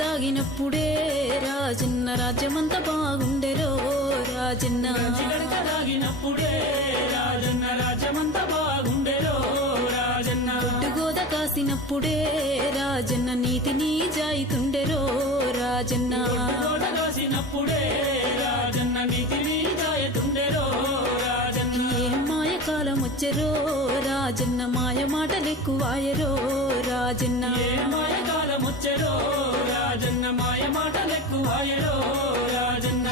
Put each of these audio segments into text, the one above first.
దాగినప్పుడే రాజన్న రాజ్యమంతా బాగుండెరో రాజన్న గడక దాగినప్పుడే రాజన్న రాజ్యమంతా బాగుండెరో రాజన్న గోద కాసినప్పుడే రాజన్న నీతిని జాయితుండెరో రాజన్న గోడ కాసినప్పుడే రాజన్న నీతిని జాయతుండెరో రాజన్న ఏం మాయ కాలం వచ్చెరో రాజన్న మాయ మాటలెక్కువాయరో రాజన్న ఏ మాయ కాలం వచ్చెరో రాజన్న మాయ మాటలెక్కువాయరో రాజన్న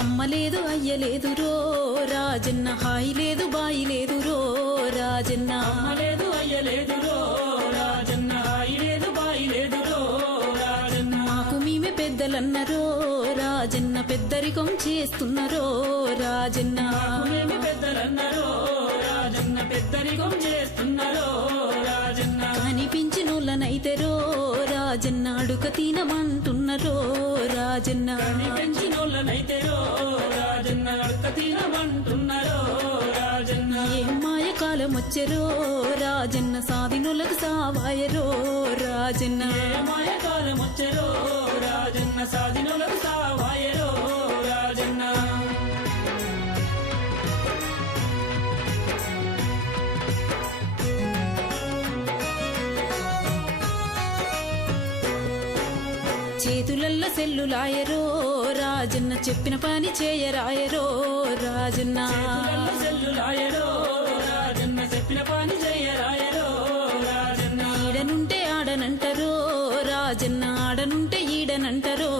అమ్మ లేదు అయ్య లేదు రో రాజన్న హాయి లేదు బాయి లేదు రో రాజన్న అమ్మ లేదు అయ్య లేదురో రాజన్న హాయి లేదు బాయి లేదురో రాజన్న మాకు మేమే పెద్దలన్నరో రాజన్న పెద్దరికం చేస్తున్నరో రాజన్న మేమి పెద్దలన్నారో రాజన్న పెద్దరికం చేస్తున్నారో రాజన్న కనిపించినోళ్ళనైతేరో రాజన్న అడుక తినమంటున్నరో రాజన్న పెంచినోళ్ళనైతేరో రాజన్న అడక తినమంటున్నారో రాజన్న ఏం మాయ కాలం వచ్చెరో రాజన్న సాధినులకు సావాయరో రాజన్న ఏ మాయ కాలం వచ్చెరో రాజన్న సాధినులకు సావాయరో రాజన్న చేతులల్ల సెల్లులాయరో రాజన్న చెప్పిన పని చేయరాయరో రాజన్న చేతులల్ల సెల్లులాయరో రాజన్న చెప్పిన పని చేయరాయరో రాజన్న ఈడనుంటే ఆడనంటరో రాజన్న ఆడనుంటే ఈడనంటరో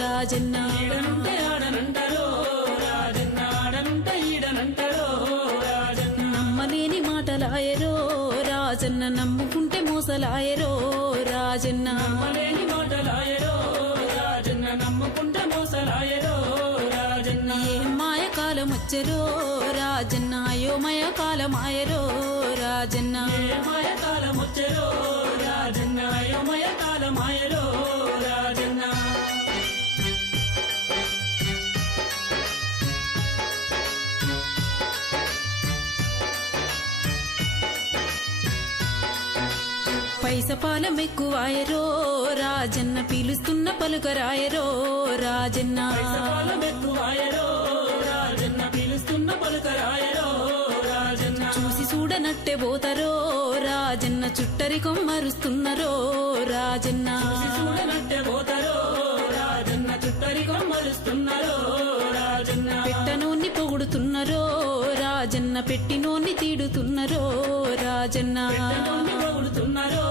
రాజన్న ఈడనుంటే ఆడనంటారో రాజన్న ఆడనుంటే ఈడనంటారో రాజన్న నమ్మలేని మాటలాయరో రాజన్న నమ్ముకుంటే మోసలాయరో రాజన్న నమ్మలేని మాటలాయరో రాజన్న నమ్ముకుంటే మోసలాయరో రాజన్న ఏం మాయ కాలం వచ్చెరో రాజన్న అయోమయ కాలమాయరో రాజన్న ఏ మాయ కాలం వచ్చెరో రాజన్న అయోమయ కాలమాయరో రాజన్న పైసపాలం ఎక్కువాయరో రాజన్న పిలుస్తున్న పలుకరాయరో రాజన్న పైసపాలం ఎక్కువాయరో రాజన్న పిలుస్తున్న పలుకరాయరో రాజన్న చూసి చూడనట్టే పోతరో రాజన్న చుట్టరికం మరుస్తున్నరో రాజన్న చూడనట్టే పోతారో రాజన్న చుట్టరికం మరుస్తున్నారో రాజన్న పెట్టనోన్ని పొగుడుతున్నరో రాజన్న పెట్టినోన్ని తీడుతున్నరో రాజన్న పెట్టనోన్ని పొగుడుతున్నారో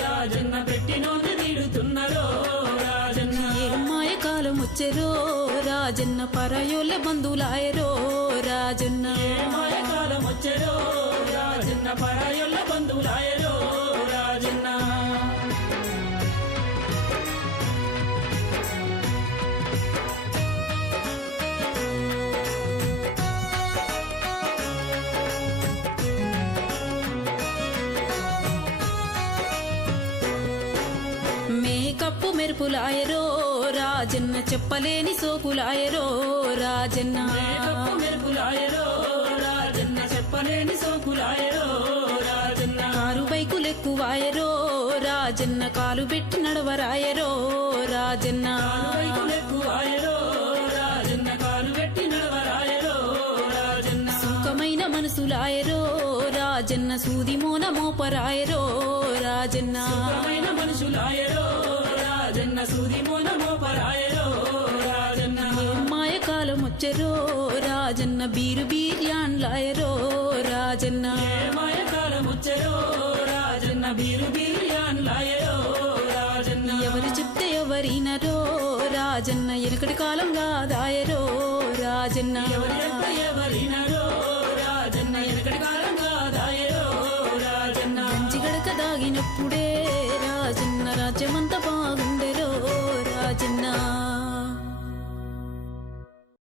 రాజన్న పెట్టినోన్ని తీడుతున్నారో రాజన్న ఏం మాయ కాలం వచ్చెరో రాజన్న పరాయోళ్ళ బంధువులాయరో రాజన్న ఏ మాయ కాలం వచ్చెరో రాజన్న పరాయొల్ల బంధువులాయరో రాజన్న మేకప్పు మెరుపులాయరో రాజన్న చెప్పలేని సోకులాయరో రాజన్న మేకప్పు మెరుపులాయరో రాజన్న చెప్పలేని సోకులాయరో రాజన్న కారు బైకులెక్కువాయరో రాజన్న కాలు పెట్టి నడవరాయరో రాజన్న వైకులెక్కువాయరో రాజన్న కాలు పెట్టి నడవరాయరో రాజన్న సుఖమైన మనసులాయరో రాజన్న సూది మోన మోపరాయరో రాజన్న సుఖమైన మనుషులాయరో రాజన్న సూది మోన మోపరాయరో రాజన్న మాయ కాలం వచ్చెరో రాజన్న బీరు బీర్యాన్లాయరో రాజన్న ఏ మాయ కాలం వచ్చెరో రాజన్న బీరు బీర్యాన్లాయరో రాజన్న ఎవరు చెప్తే ఎవరినరో రాజన్న ఎనకటి కాలం కాదాయరో రాజన్న ఎవరి యొక్క ఎవరినరో రాజన్న ఎనకటి కాలం కాదాయరో రాజన్న గంజి గడక దాగినప్పుడే రాజన్న రాజ్యమంతా